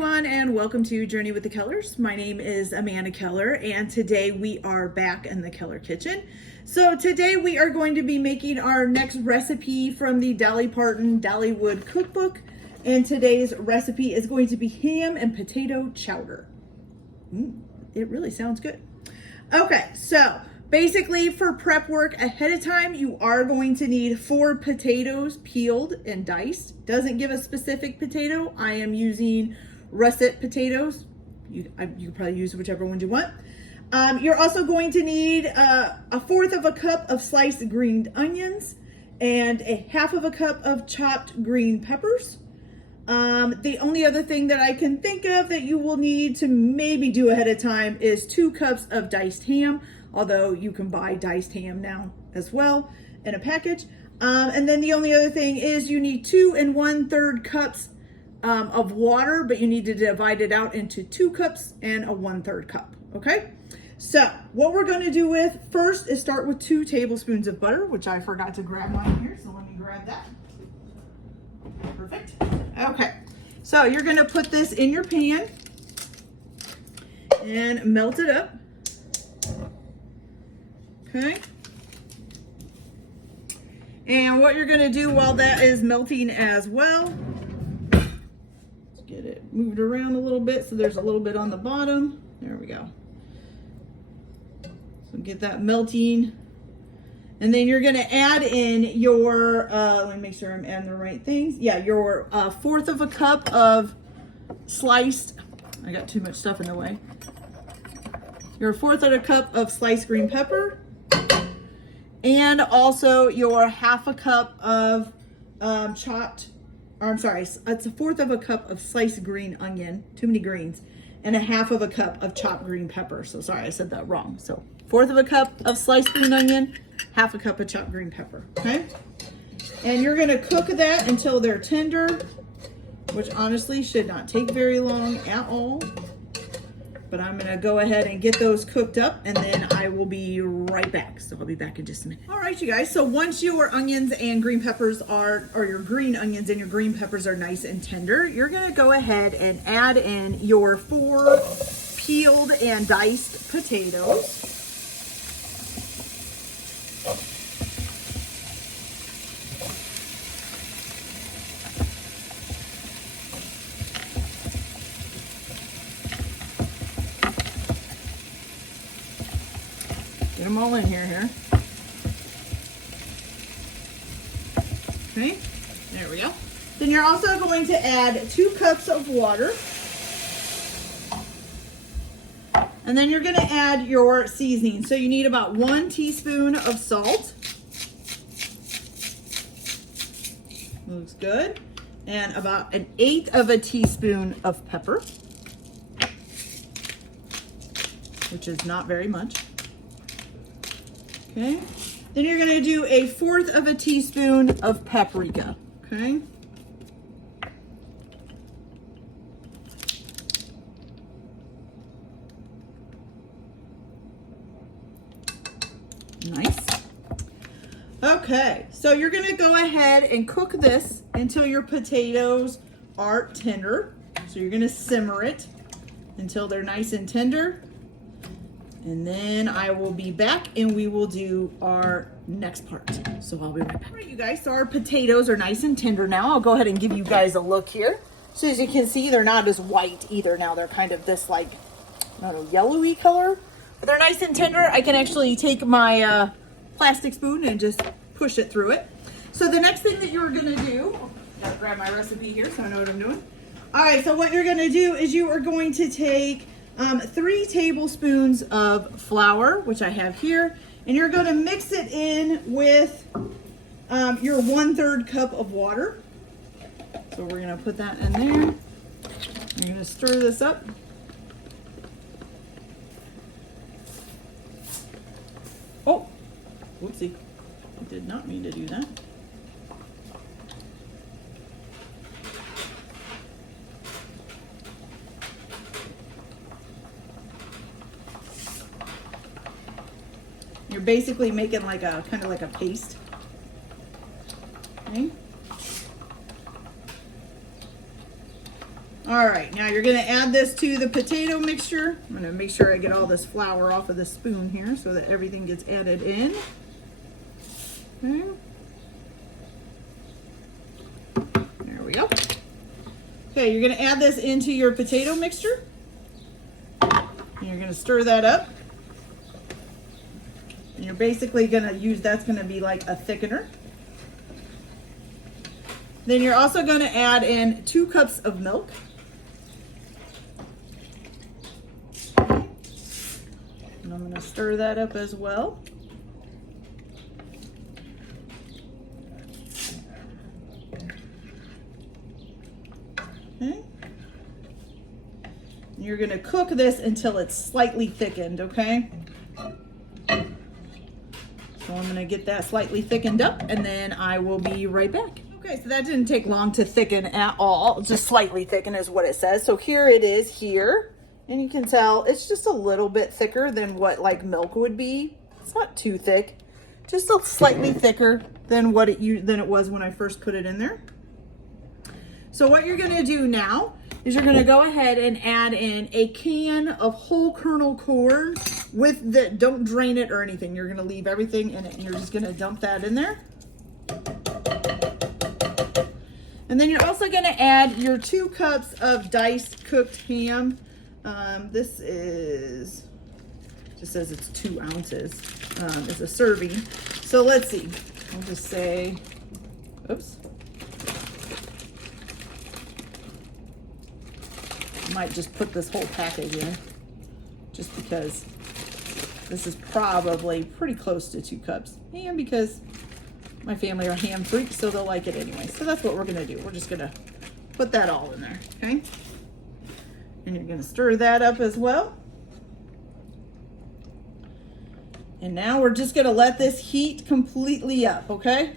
everyone, and welcome to Journey with the Kellers. My name is Amanda Keller, and today we are back in the Keller kitchen. So today we are going to be making our next recipe from the Dolly Parton Dollywood cookbook, and today's recipe is going to be ham and potato chowder. It really sounds good. Okay, so basically for prep work ahead of time, you are going to need 4 potatoes peeled and diced. Doesn't give a specific potato. I am using russet potatoes. You can probably use whichever ones you want. You're also going to need a 1/4 of a cup of sliced green onions and a 1/2 of a cup of chopped green peppers. The only other thing that I can think of that you will need to maybe do ahead of time is 2 cups of diced ham, although you can buy diced ham now as well in a package. And then the only other thing is you need 2 1/3 cups of water, but you need to divide it out into 2 cups and a 1/3 cup, okay? So what we're gonna do with first is start with 2 tablespoons of butter, which I forgot to grab mine here, so let me grab that. Perfect. Okay, so you're gonna put this in your pan and melt it up. Okay. And what you're gonna do while that is melting as well, let's get it moved around a little bit so there's a little bit on the bottom. There we go. So get that melting. And then you're gonna add in your, let me make sure I'm adding the right things. Yeah, your 1/4 of a cup of sliced, I got too much stuff in the way. Your 1/4 of a cup of sliced green pepper. And also your 1/2 a cup of chopped, or I'm sorry, it's a 1/4 of a cup of sliced green onion, too many greens, and a 1/2 of a cup of chopped green pepper. So sorry, I said that wrong. So 1/4 of a cup of sliced green onion, 1/2 a cup of chopped green pepper, okay? And you're gonna cook that until they're tender, which honestly should not take very long at all. But I'm gonna go ahead and get those cooked up and then I will be right back. So I'll be back in just a minute. All right, you guys, so once your onions and green peppers are, or your green onions and your green peppers are nice and tender, you're gonna go ahead and add in your 4 peeled and diced potatoes. Get them all in here. Okay, there we go. Then you're also going to add 2 cups of water. And then you're gonna add your seasoning. So you need about 1 teaspoon of salt. Looks good. And about 1/8 of a teaspoon of pepper, which is not very much. Okay, then you're gonna do a 1/4 of a teaspoon of paprika, okay? Nice. Okay, so you're gonna go ahead and cook this until your potatoes are tender. So you're gonna simmer it until they're nice and tender. And then I will be back and we will do our next part. So I'll be right back. All right, you guys, so our potatoes are nice and tender now. I'll go ahead and give you guys a look here. So as you can see, they're not as white either now. They're kind of this like, I don't know, yellowy color. But they're nice and tender. I can actually take my plastic spoon and just push it through it. So the next thing that you're gonna do, gotta grab my recipe here so I know what I'm doing. All right, so what you're gonna do is you are going to take 3 tablespoons of flour, which I have here, and you're going to mix it in with your 1/3 cup of water. So we're going to put that in there. You're going to stir this up. Oh, whoopsie. I did not mean to do that. You're basically making like a kind of like a paste. Okay. All right, now you're gonna add this to the potato mixture. I'm gonna make sure I get all this flour off of the spoon here so that everything gets added in. Okay. There we go. Okay, you're gonna add this into your potato mixture. And you're gonna stir that up. And you're basically gonna use, that's gonna be like a thickener. Then you're also gonna add in 2 cups of milk. And I'm gonna stir that up as well. Okay. You're gonna cook this until it's slightly thickened, okay? So I'm gonna get that slightly thickened up and then I will be right back. Okay, so that didn't take long to thicken at all. Just slightly thicken is what it says. So here it is here. And you can tell it's just a little bit thicker than what like milk would be. It's not too thick, just a slightly thicker than what it was when I first put it in there. So what you're gonna do now is you're gonna go ahead and add in a can of whole kernel corn with the, don't drain it or anything. You're gonna leave everything in it and you're just gonna dump that in there. And then you're also gonna add your 2 cups of diced cooked ham. This is, just says it's 2 ounces, it's a serving. So let's see, I'll just say, oops. I might just put this whole package in just because this is probably pretty close to 2 cups. And because my family are ham freaks, so they'll like it anyway. So that's what we're gonna do. We're just gonna put that all in there, okay? And you're gonna stir that up as well. And now we're just gonna let this heat completely up, okay?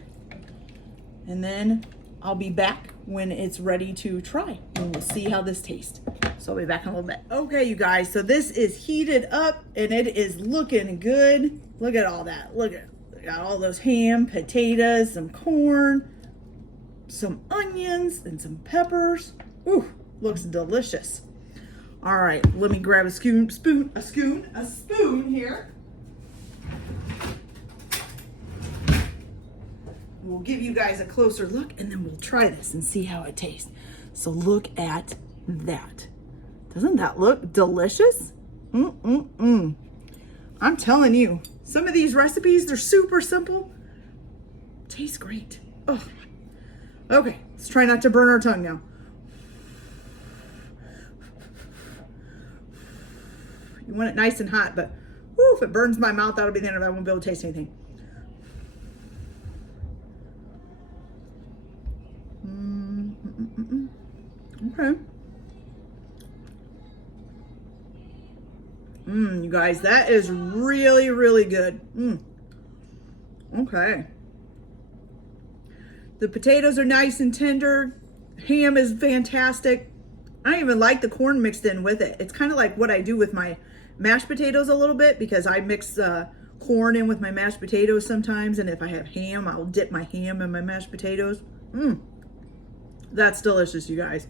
And then I'll be back when it's ready to try and we'll see how this tastes. So I'll be back in a little bit. Okay, you guys, so this is heated up and it is looking good. Look at all that, look at it. We got all those ham, potatoes, some corn, some onions, and some peppers. Ooh, looks delicious. All right, let me grab a spoon here. We'll give you guys a closer look and then we'll try this and see how it tastes. So look at that. Doesn't that look delicious? I'm telling you, some of these recipes, they're super simple. Tastes great. Oh. Okay, let's try not to burn our tongue now. You want it nice and hot, but whew, if it burns my mouth, that'll be the end of it. I won't be able to taste anything. Okay. You guys, that is really, really good. Okay. The potatoes are nice and tender. Ham is fantastic. I even like the corn mixed in with it. It's kind of like what I do with my mashed potatoes a little bit because I mix corn in with my mashed potatoes sometimes. And if I have ham, I'll dip my ham in my mashed potatoes. That's delicious, you guys.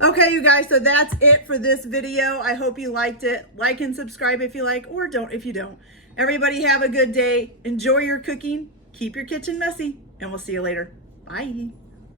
Okay, you guys, so that's it for this video. I hope you liked it. Like and subscribe if you like, or don't if you don't. Everybody have a good day. Enjoy your cooking. Keep your kitchen messy, and we'll see you later. Bye.